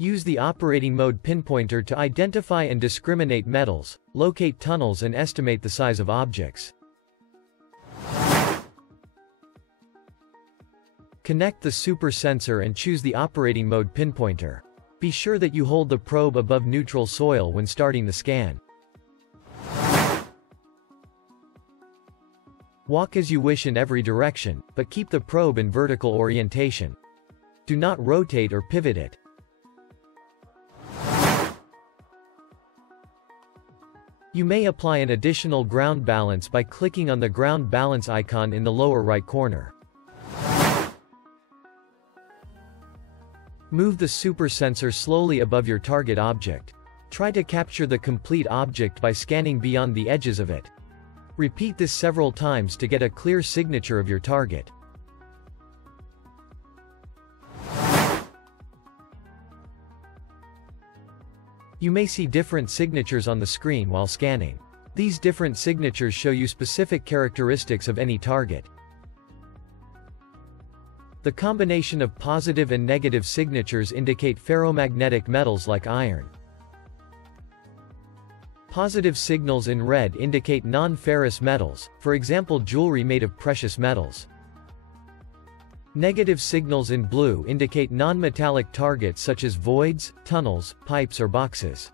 Use the Operating Mode Pinpointer to identify and discriminate metals, locate tunnels and estimate the size of objects. Connect the super sensor and choose the Operating Mode Pinpointer. Be sure that you hold the probe above neutral soil when starting the scan. Walk as you wish in every direction, but keep the probe in vertical orientation. Do not rotate or pivot it. You may apply an additional ground balance by clicking on the ground balance icon in the lower right corner. Move the super sensor slowly above your target object. Try to capture the complete object by scanning beyond the edges of it. Repeat this several times to get a clear signature of your target. You may see different signatures on the screen while scanning. These different signatures show you specific characteristics of any target. The combination of positive and negative signatures indicate ferromagnetic metals like iron. Positive signals in red indicate non-ferrous metals, for example jewelry made of precious metals. Negative signals in blue indicate non-metallic targets such as voids, tunnels, pipes or boxes.